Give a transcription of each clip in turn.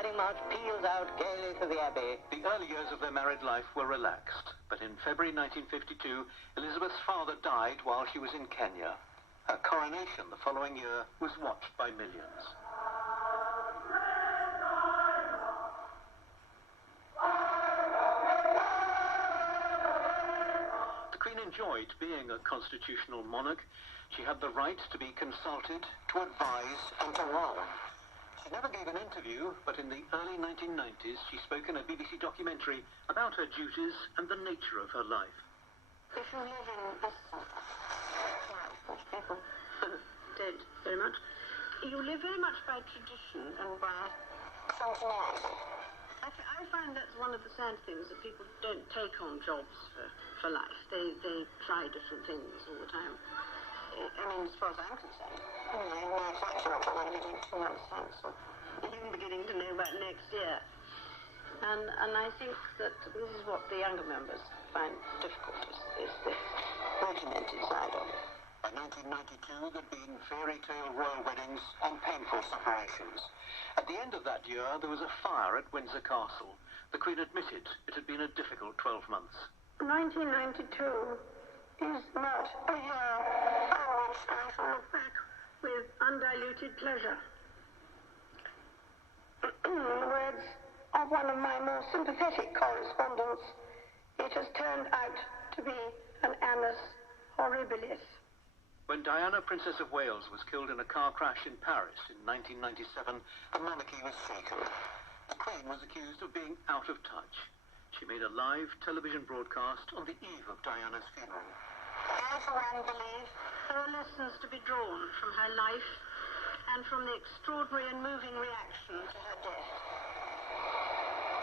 wedding march peals out gaily through the abbey. The early years of their married life were relaxed, but in February 1952, Elizabeth's father died while she was in Kenya. Her coronation the following year was watched by millions. The Queen enjoyed being a constitutional monarch. She had the right to be consulted, to advise, and to warn. She never gave an interview, but in the early 1990s, she spoke in a BBC documentary about her duties and the nature of her life. If you live in this which people don't very much, you live very much by tradition and by continuity. I find that's one of the sad things, that people don't take on jobs for life. They try different things all the time. I mean, as far as I'm concerned, I know exactly what I'm going to be doing 2 months hence, or even beginning to know about next year. And I think that this is what the younger members find difficult, is the regimented side of it. By 1992, there'd been fairy tale royal weddings and painful separations. At the end of that year, there was a fire at Windsor Castle. The Queen admitted it had been a difficult 12 months. 1992 is not a year on which I shall look back with undiluted pleasure. In the words of one of my more sympathetic correspondents, it has turned out to be an annus horribilis. When Diana, Princess of Wales, was killed in a car crash in Paris in 1997, the monarchy was shaken. The Queen was accused of being out of touch. She made a live television broadcast on the eve of Diana's funeral. I, for one, believe there are lessons to be drawn from her life and from the extraordinary and moving reaction to her death.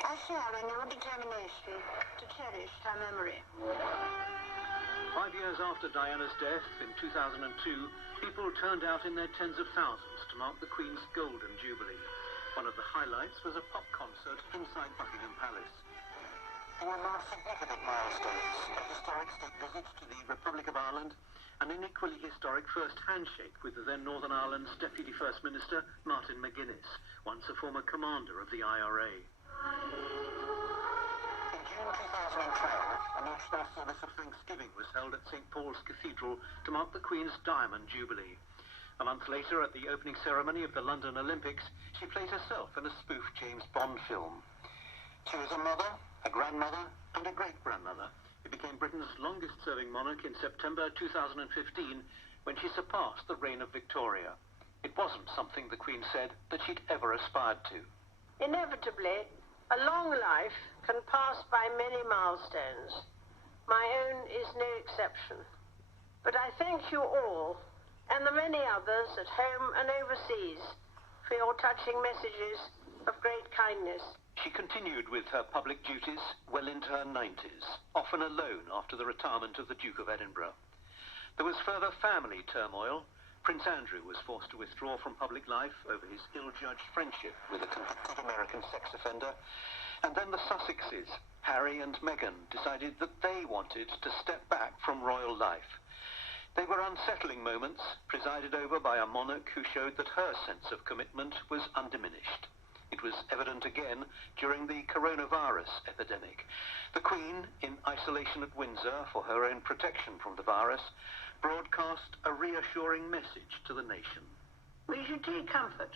I share in your determination to cherish her memory. 5 years after Diana's death, in 2002, people turned out in their tens of thousands to mark the Queen's Golden Jubilee. One of the highlights was a pop concert inside Buckingham Palace. There were more significant milestones, a historic state visit to the Republic of Ireland, and an equally historic first handshake with the then Northern Ireland's Deputy First Minister, Martin McGuinness, once a former commander of the IRA. In June 2012, a national service of Thanksgiving was held at St. Paul's Cathedral to mark the Queen's Diamond Jubilee. A month later, at the opening ceremony of the London Olympics, she played herself in a spoof James Bond film. She was a mother, a grandmother, and a great-grandmother. She became Britain's longest-serving monarch in September 2015, when she surpassed the reign of Victoria. It wasn't something the Queen said that she'd ever aspired to. Inevitably, a long life can pass by many milestones. My own is no exception. But I thank you all, and the many others at home and overseas, for your touching messages of great kindness. She continued with her public duties well into her 90s, often alone after the retirement of the Duke of Edinburgh. There was further family turmoil. Prince Andrew was forced to withdraw from public life over his ill-judged friendship with a convicted American sex offender. And then the Sussexes, Harry and Meghan, decided that they wanted to step back from royal life. They were unsettling moments, presided over by a monarch who showed that her sense of commitment was undiminished. It was evident again during the coronavirus epidemic. The Queen, in isolation at Windsor for her own protection from the virus, broadcast a reassuring message to the nation. We should take comfort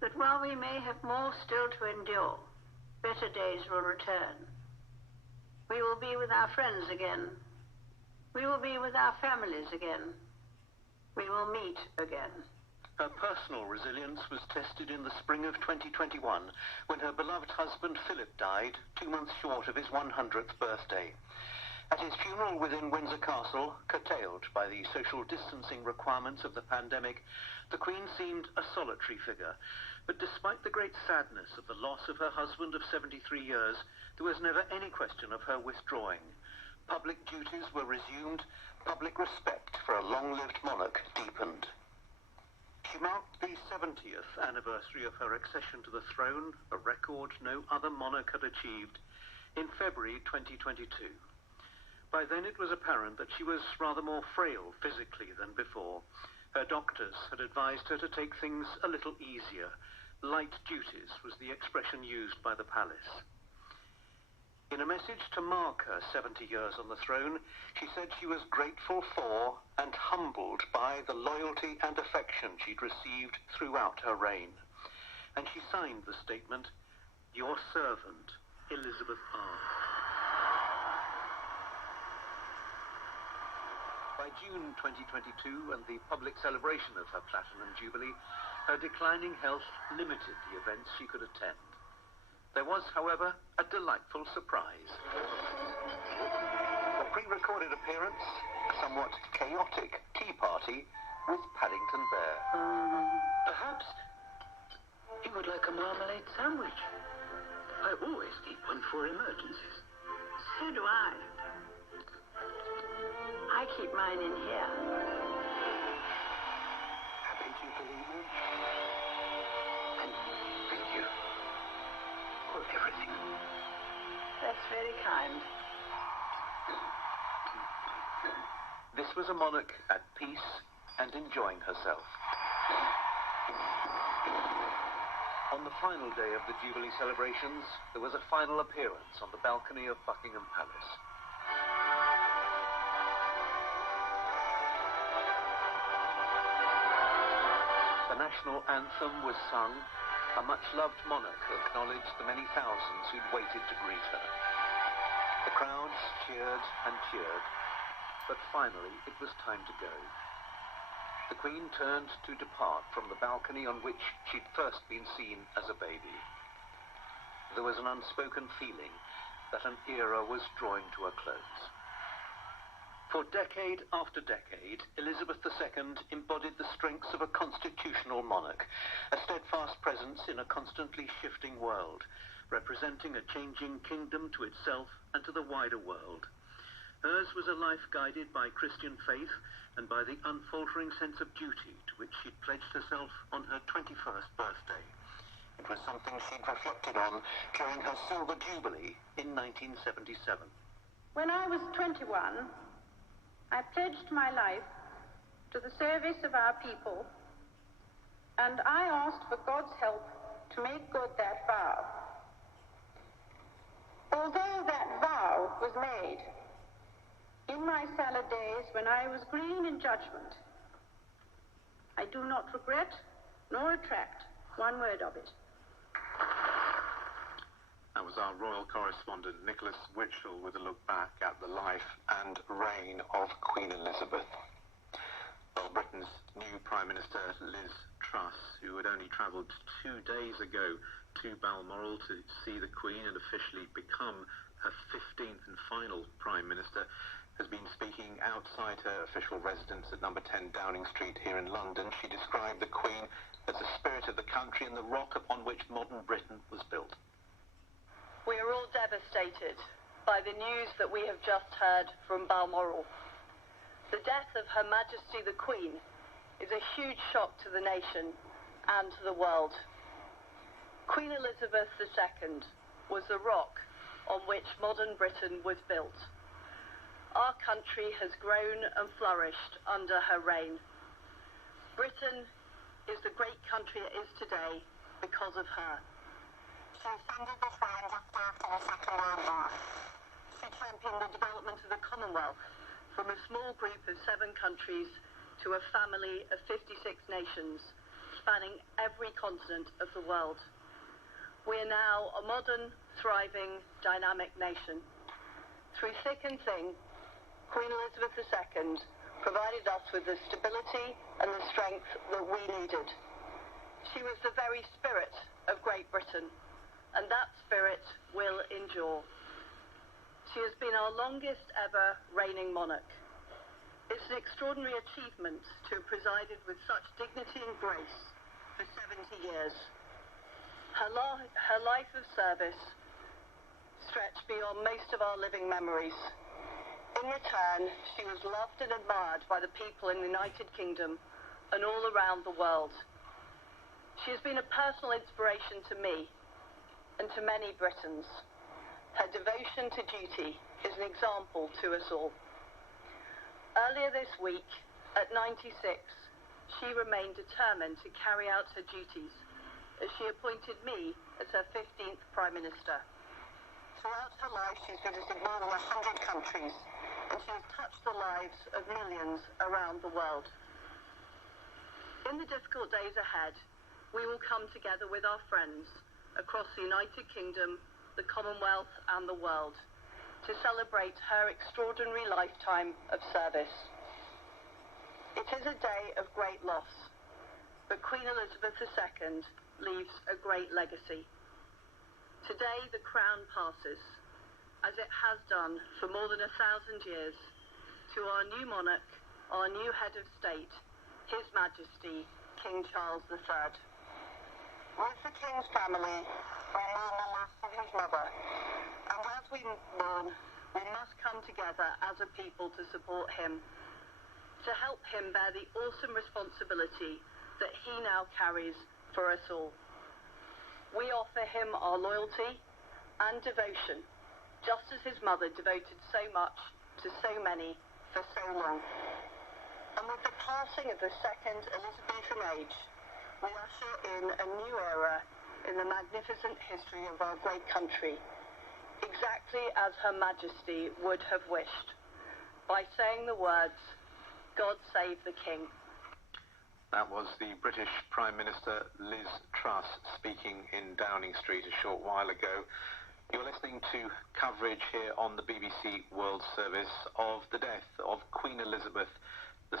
that while we may have more still to endure, better days will return. We will be with our friends again. We will be with our families again. We will meet again. Her personal resilience was tested in the spring of 2021, when her beloved husband Philip died 2 months short of his 100th birthday. At his funeral within Windsor Castle, curtailed by the social distancing requirements of the pandemic, the Queen seemed a solitary figure. But despite the great sadness of the loss of her husband of 73 years, there was never any question of her withdrawing. Public duties were resumed, public respect for a long-lived monarch deepened. She marked the 70th anniversary of her accession to the throne, a record no other monarch had achieved, in February 2022. By then it was apparent that she was rather more frail physically than before. Her doctors had advised her to take things a little easier. light duties was the expression used by the palace. In a message to mark her 70 years on the throne, she said she was grateful for and humbled by the loyalty and affection she'd received throughout her reign. And she signed the statement, "Your servant, Elizabeth R." By June 2022 and the public celebration of her Platinum Jubilee, her declining health limited the events she could attend. There was, however, a delightful surprise. A pre-recorded appearance, a somewhat chaotic tea party with Paddington Bear. Perhaps you would like a marmalade sandwich. I always keep one for emergencies. So do I. I keep mine in here. Happy Jubilee, Mum. And thank you for everything. That's very kind. This was a monarch at peace and enjoying herself. On the final day of the Jubilee celebrations, there was a final appearance on the balcony of Buckingham Palace. The national anthem was sung. A much-loved monarch acknowledged the many thousands who'd waited to greet her. The crowds cheered and cheered, but finally it was time to go. The Queen turned to depart from the balcony on which she'd first been seen as a baby. There was an unspoken feeling that an era was drawing to a close. For decade after decade, Elizabeth II embodied the strengths of a constitutional monarch, a steadfast presence in a constantly shifting world, representing a changing kingdom to itself and to the wider world. Hers was a life guided by Christian faith and by the unfaltering sense of duty to which she'd pledged herself on her 21st birthday. It was something she'd reflected on during her Silver Jubilee in 1977. When I was 21, I pledged my life to the service of our people, and I asked for God's help to make good that vow. Although that vow was made in my salad days when I was green in judgment, I do not regret nor retract one word of it. That was our royal correspondent, Nicholas Witchell, with a look back at the life and reign of Queen Elizabeth. Well, Britain's new Prime Minister, Liz Truss, who had only travelled 2 days ago to Balmoral to see the Queen and officially become her 15th and final Prime Minister, has been speaking outside her official residence at number 10 Downing Street here in London. She described the Queen as the spirit of the country and the rock upon which modern Britain was built. We are all devastated by the news that we have just heard from Balmoral. The death of Her Majesty the Queen is a huge shock to the nation and to the world. Queen Elizabeth II was the rock on which modern Britain was built. Our country has grown and flourished under her reign. Britain is the great country it is today because of her. She funded this land just after the Second World War. She championed the development of the Commonwealth from a small group of 7 countries to a family of 56 nations, spanning every continent of the world. We are now a modern, thriving, dynamic nation. Through thick and thin, Queen Elizabeth II provided us with the stability and the strength that we needed. She was the very spirit of Great Britain, and that spirit will endure. She has been our longest ever reigning monarch. It's an extraordinary achievement to have presided with such dignity and grace for 70 years. Her life of service stretched beyond most of our living memories. In return, she was loved and admired by the people in the United Kingdom and all around the world. She has been a personal inspiration to me and to many Britons. Her devotion to duty is an example to us all. Earlier this week, at 96, she remained determined to carry out her duties as she appointed me as her 15th Prime Minister. Throughout her life, she's visited more than 100 countries, and she has touched the lives of millions around the world. In the difficult days ahead, we will come together with our friends across the United Kingdom, the Commonwealth and the world to celebrate her extraordinary lifetime of service. It is a day of great loss, but Queen Elizabeth II leaves a great legacy. Today the crown passes, as it has done for more than 1,000 years, to our new monarch, our new head of state, His Majesty King Charles III. With the King's family, we mourn the loss of his mother, and as we mourn, we must come together as a people to support him, to help him bear the awesome responsibility that he now carries for us all. We offer him our loyalty and devotion, just as his mother devoted so much to so many for so long. And with the passing of the second Elizabethan age, we usher in a new era in the magnificent history of our great country, exactly as Her Majesty would have wished, by saying the words, "God save the King." That was the British Prime Minister Liz Truss speaking in Downing Street a short while ago. You're listening to coverage here on the BBC World Service of the death of Queen Elizabeth II.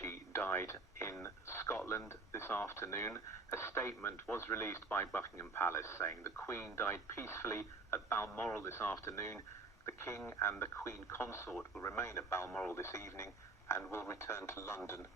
She died in Scotland this afternoon. A statement was released by Buckingham Palace saying the Queen died peacefully at Balmoral this afternoon. The King and the Queen Consort will remain at Balmoral this evening and will return to London